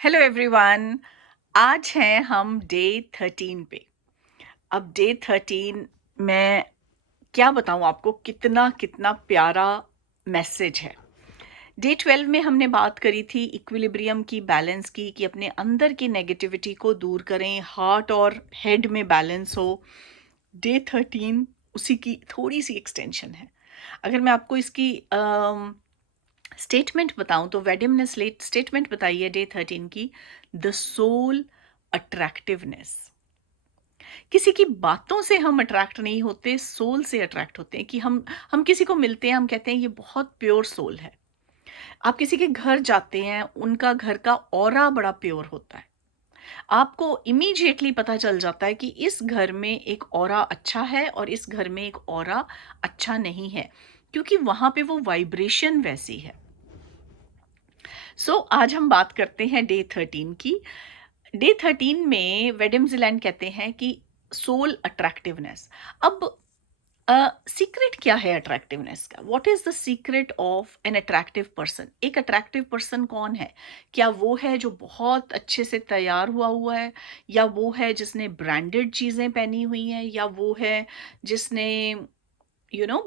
Hello everyone. आज हैं हम डे 13 पे। अब डे 13 में क्या बताऊं आपको, कितना कितना प्यारा मैसेज है। डे 12 में हमने बात करी थी इक्विलिब्रियम की, बैलेंस की, कि अपने अंदर की नेगेटिविटी को दूर करें, हार्ट और हेड में बैलेंस हो। डे 13 उसी की थोड़ी सी एक्सटेंशन है। अगर मैं आपको इसकी स्टेटमेंट बताऊं तो वेडिम ने स्टेटमेंट बताई है डे 13 की, द सोल अट्रैक्टिवनेस। किसी की बातों से हम अट्रैक्ट नहीं होते, सोल से अट्रैक्ट होते हैं। कि हम किसी को मिलते हैं, हम कहते हैं ये बहुत प्योर सोल है। आप किसी के घर जाते हैं, उनका घर का ऑरा बड़ा प्योर होता है। आपको इमीडिएटली पता चल जाता है कि इस घर में एक ऑरा अच्छा है और इस घर में एक ऑरा अच्छा नहीं है, क्योंकि वहां पे वो वाइब्रेशन वैसी है। आज हम बात करते हैं डे 13 की। डे 13 में वेडिम जिलैंड कहते हैं कि सोल अट्रैक्टिवनेस। अब सीक्रेट क्या है अट्रैक्टिवनेस का? What is the secret of an attractive person? एक अट्रैक्टिव पर्सन कौन है? क्या वो है जो बहुत अच्छे से तैयार हुआ हुआ है, या वो है जिसने ब्रांडेड चीजें पहनी हुई हैं, या वो है जिसने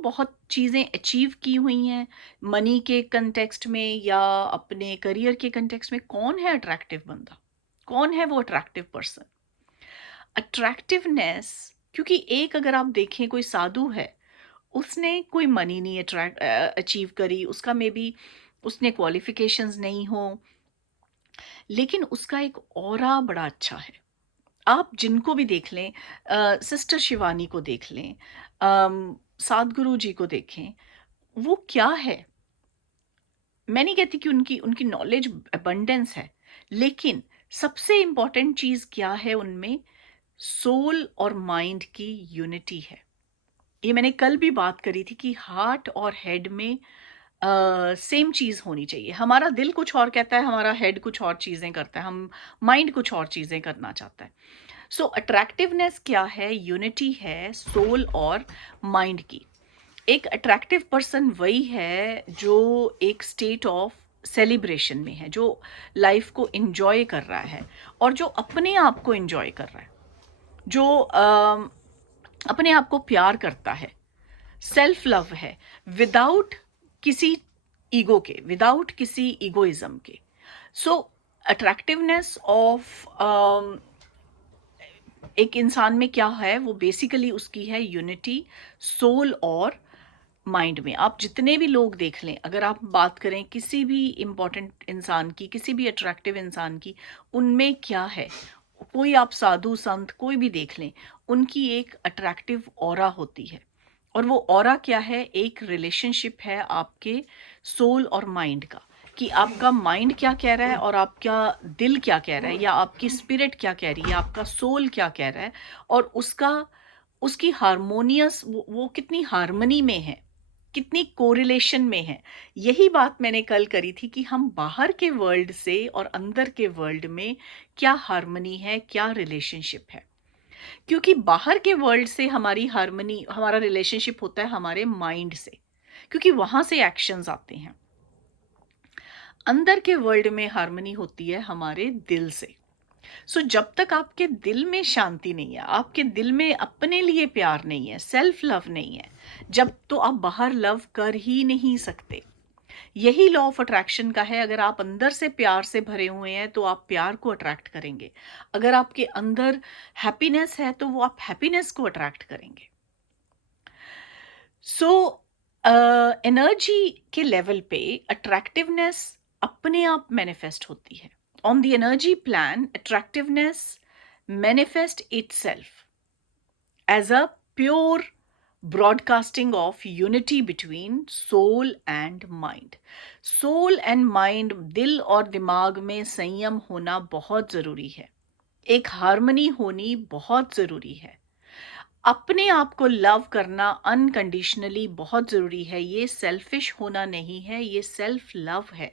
बहुत चीजें अचीव की हुई हैं मनी के कंटेक्स्ट में या अपने करियर के कंटेक्स्ट में? कौन है अट्रैक्टिव बंदा? कौन है वो अट्रैक्टिव पर्सन? अट्रैक्टिवनेस, क्योंकि एक अगर आप देखें, कोई साधु है, उसने कोई मनी नहीं अट्रैक्ट अचीव करी, उसका मे बी उसने क्वालिफिकेशंस नहीं हो, लेकिन उसका एक ऑरा बड़ा अच्छा है। आप जिनको भी देख लें, सिस्टर शिवानी को देख लें, सादगुरु जी को देखें, वो क्या है? मैं नहीं कहती कि उनकी उनकी नॉलेज अबंडेंस है, लेकिन सबसे इंपॉर्टेंट चीज क्या है उनमें? सोल और माइंड की यूनिटी है। ये मैंने कल भी बात करी थी कि हार्ट और हेड में सेम चीज होनी चाहिए। हमारा दिल कुछ और कहता है, हमारा हेड कुछ और चीजें करता है, हम माइंड कुछ और चीजें करना चाहता है। अट्रैक्टिवनेस क्या है? यूनिटी है सोल और माइंड की। एक अट्रैक्टिव पर्सन वही है जो एक स्टेट ऑफ सेलिब्रेशन में है, जो लाइफ को एंजॉय कर रहा है और जो अपने आप को एंजॉय कर रहा है, जो अपने आप को प्यार करता है, सेल्फ लव है, विदाउट किसी ईगो के, विदाउट किसी ईगोइज्म के। सो अट्रैक्टिवनेस ऑफ एक इंसान में क्या है? वो बेसिकली उसकी है यूनिटी सोल और माइंड में। आप जितने भी लोग देख लें, अगर आप बात करें किसी भी इंपॉर्टेंट इंसान की, किसी भी अट्रैक्टिव इंसान की, उनमें क्या है? कोई आप साधु संत कोई भी देख लें, उनकी एक अट्रैक्टिव ऑरा होती है। और वो ऑरा क्या है? एक रिलेशनशिप है आपके सोल और माइंड का, कि आपका माइंड क्या कह रहा है और आपका दिल क्या कह रहा है, या आपकी स्पिरिट क्या कह रही है, आपका सोल क्या कह रहा है, और उसका उसकी हारमोनियस, वो कितनी हार्मनी में है, कितनी कोरिलेशन में है। यही बात मैंने कल करी थी कि हम बाहर के वर्ल्ड से और अंदर के वर्ल्ड में क्या हार्मनी है, क्या रिलेशनशिप है। क्योंकि बाहर के वर्ल्ड से हमारी हार्मनी, हमारा रिलेशनशिप होता है हमारे माइंड से, क्योंकि वहां से एक्शंस आते हैं। अंदर के वर्ल्ड में हार्मनी होती है हमारे दिल से। जब तक आपके दिल में शांति नहीं है, आपके दिल में अपने लिए प्यार नहीं है, सेल्फ लव नहीं है, जब तो आप बाहर लव कर ही नहीं सकते। यही लॉ ऑफ अट्रैक्शन का है। अगर आप अंदर से प्यार से भरे हुए हैं तो आप प्यार को अट्रैक्ट करेंगे। अगर आपके अंदर हैप्पीनेस है तो वो आप हैप्पीनेस को अट्रैक्ट करेंगे। सो एनर्जी के लेवल पे अट्रैक्टिवनेस अपने आप मैनिफेस्ट होती है। On the energy plan, attractiveness manifest itself as a pure broadcasting of unity between soul and mind. Soul and mind, दिल और दिमाग में संयम होना बहुत जरूरी है। एक हार्मनी होनी बहुत जरूरी है। अपने आप को लव करना अनकंडीशनली बहुत जरूरी है। ये सेल्फिश होना नहीं है, ये सेल्फ लव है।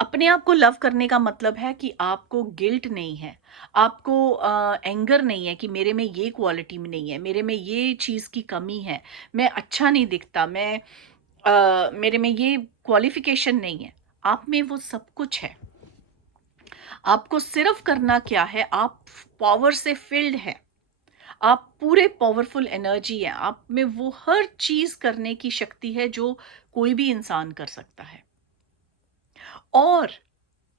अपने आप को लव करने का मतलब है कि आपको गिल्ट नहीं है, आपको एंगर नहीं है कि मेरे में ये क्वालिटी में नहीं है, मेरे में ये चीज़ की कमी है, मैं अच्छा नहीं दिखता, मैं मेरे में ये क्वालिफिकेशन नहीं है। आप में वो सब कुछ है। आपको सिर्फ करना क्या है, आप पावर से फिल्ड है, आप पूरे पावरफुल एनर्जी है, आप में वो हर चीज करने की शक्ति है जो कोई भी इंसान कर सकता है। और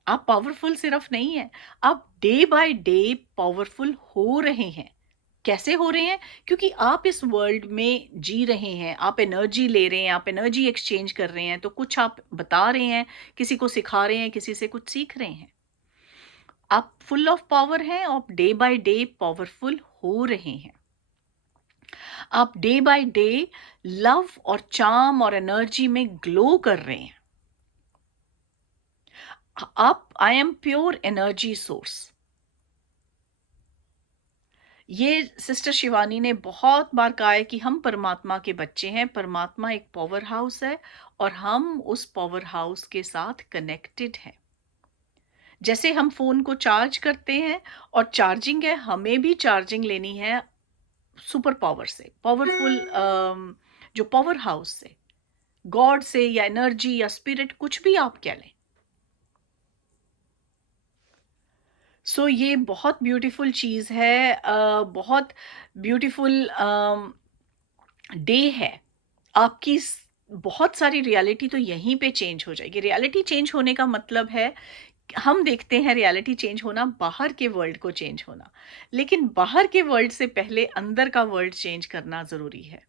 आप पावरफुल सिर्फ नहीं है, आप डे बाय डे पावरफुल हो रहे हैं। कैसे हो रहे हैं? क्योंकि आप इस वर्ल्ड में जी रहे हैं, आप एनर्जी ले रहे हैं, आप एनर्जी एक्सचेंज कर रहे हैं, तो कुछ आप बता रहे हैं, किसी को सिखा रहे हैं, किसी से कुछ सीख रहे हैं। आप फुल ऑफ पावर हैं, आप डे बाय डे पावरफुल हो रहे हैं। आप डे बाय डे लव और चार्म और एनर्जी में ग्लो कर रहे हैं। आप I am pure energy source. ये सिस्टर शिवानी ने बहुत बार कहा है कि हम परमात्मा के बच्चे हैं, परमात्मा एक पावर हाउस है और हम उस पावर हाउस के साथ कनेक्टेड हैं। जैसे हम फोन को चार्ज करते हैं और चार्जिंग है, हमें भी चार्जिंग लेनी है सुपर पावर से, पावरफुल जो पावर हाउस से, गॉड से या एनर्जी या स्पिरिट, कुछ भी आप कह लें। सो ये बहुत ब्यूटीफुल चीज़ है, बहुत ब्यूटीफुल डे है। आपकी बहुत सारी रियलिटी तो यहीं पे चेंज हो जाएगी। रियलिटी चेंज होने का मतलब है, हम देखते हैं रियलिटी चेंज होना, बाहर के वर्ल्ड को चेंज होना, लेकिन बाहर के वर्ल्ड से पहले अंदर का वर्ल्ड चेंज करना ज़रूरी है।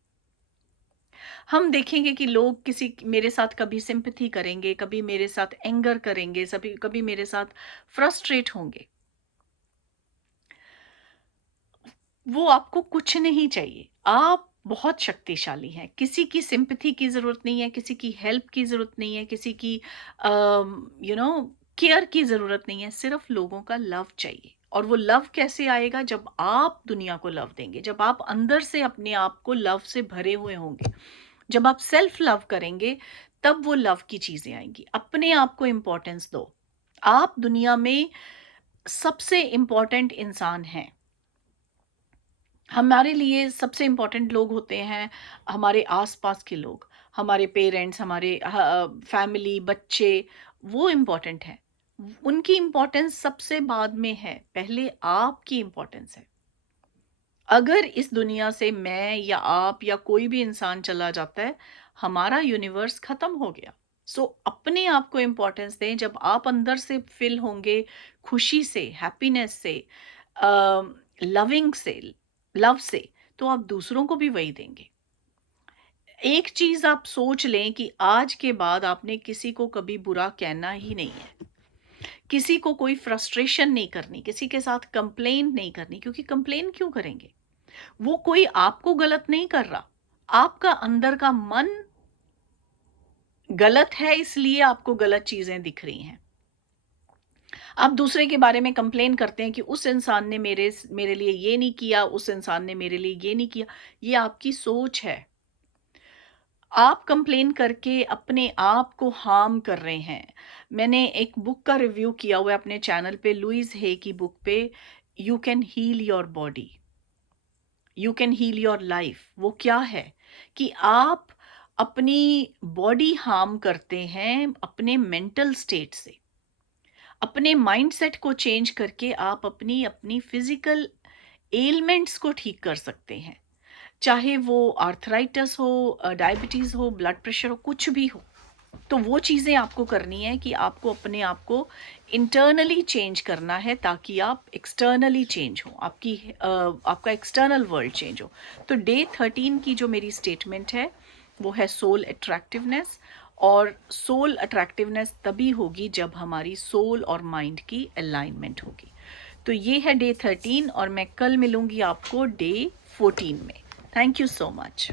हम देखेंगे कि लोग किसी मेरे साथ कभी सिंपैथी करेंगे, कभी मेरे साथ एंगर करेंगे, सभी कभी मेरे साथ फ्रस्ट्रेट होंगे। वो आपको कुछ नहीं चाहिए। आप बहुत शक्तिशाली हैं। किसी की सिंपैथी की ज़रूरत नहीं है, किसी की हेल्प की ज़रूरत नहीं है, किसी की यू नो केयर की ज़रूरत नहीं है, सिर्फ़ लोगों का लव चाहिए। और वो लव कैसे आएगा? जब आप दुनिया को लव देंगे, जब आप अंदर से अपने आप को लव से भरे हुए होंगे, जब आप सेल्फ लव करेंगे, तब वो लव की चीज़ें आएँगी। अपने आप को इम्पोर्टेंस दो। आप दुनिया में सबसे इम्पोर्टेंट इंसान हैं। हमारे लिए सबसे इम्पोर्टेंट लोग होते हैं हमारे आसपास के लोग, हमारे पेरेंट्स, हमारे फैमिली, बच्चे, वो इम्पोर्टेंट हैं। उनकी इम्पोर्टेंस सबसे बाद में है, पहले आपकी इम्पोर्टेंस है। अगर इस दुनिया से मैं या आप या कोई भी इंसान चला जाता है, हमारा यूनिवर्स खत्म हो गया। सो अपने आप को इम्पोर्टेंस दें। जब आप अंदर से फिल होंगे खुशी से, हैप्पीनेस से, लविंग से, लव से, तो आप दूसरों को भी वही देंगे। एक चीज आप सोच लें कि आज के बाद आपने किसी को कभी बुरा कहना ही नहीं है, किसी को कोई फ्रस्ट्रेशन नहीं करनी, किसी के साथ कंप्लेन नहीं करनी। क्योंकि कंप्लेन क्यों करेंगे? वो कोई आपको गलत नहीं कर रहा, आपका अंदर का मन गलत है, इसलिए आपको गलत चीजें दिख रही हैं। आप दूसरे के बारे में कंप्लेन करते हैं कि उस इंसान ने मेरे मेरे लिए ये नहीं किया, उस इंसान ने मेरे लिए ये नहीं किया। ये आपकी सोच है। आप कंप्लेन करके अपने आप को हार्म कर रहे हैं। मैंने एक बुक का रिव्यू किया हुआ है अपने चैनल पे, लुइस हे की बुक पे, you can heal your body, you can heal your life. वो क्या है कि आप अपनी बॉडी हार्म करते हैं अपने मेंटल स्टेट से। अपने माइंडसेट को चेंज करके आप अपनी अपनी फिजिकल एलिमेंट्स को ठीक कर सकते हैं। चाहे वो आर्थराइटिस हो, डायबिटीज हो, ब्लड प्रेशर हो, कुछ भी हो। तो वो चीज़ें आपको करनी है कि आपको अपने आप को इंटरनली चेंज करना है, ताकि आप एक्सटर्नली चेंज हो, आपका एक्सटर्नल वर्ल्ड चेंज हो। तो डे 13 की जो मेरी स्टेटमेंट है वो है सोल अट्रैक्टिवनेस। और सोल अट्रैक्टिवनेस तभी होगी जब हमारी सोल और माइंड की अलाइनमेंट होगी। तो ये है डे 13 और मैं कल मिलूंगी आपको डे 14 में। Thank you so much.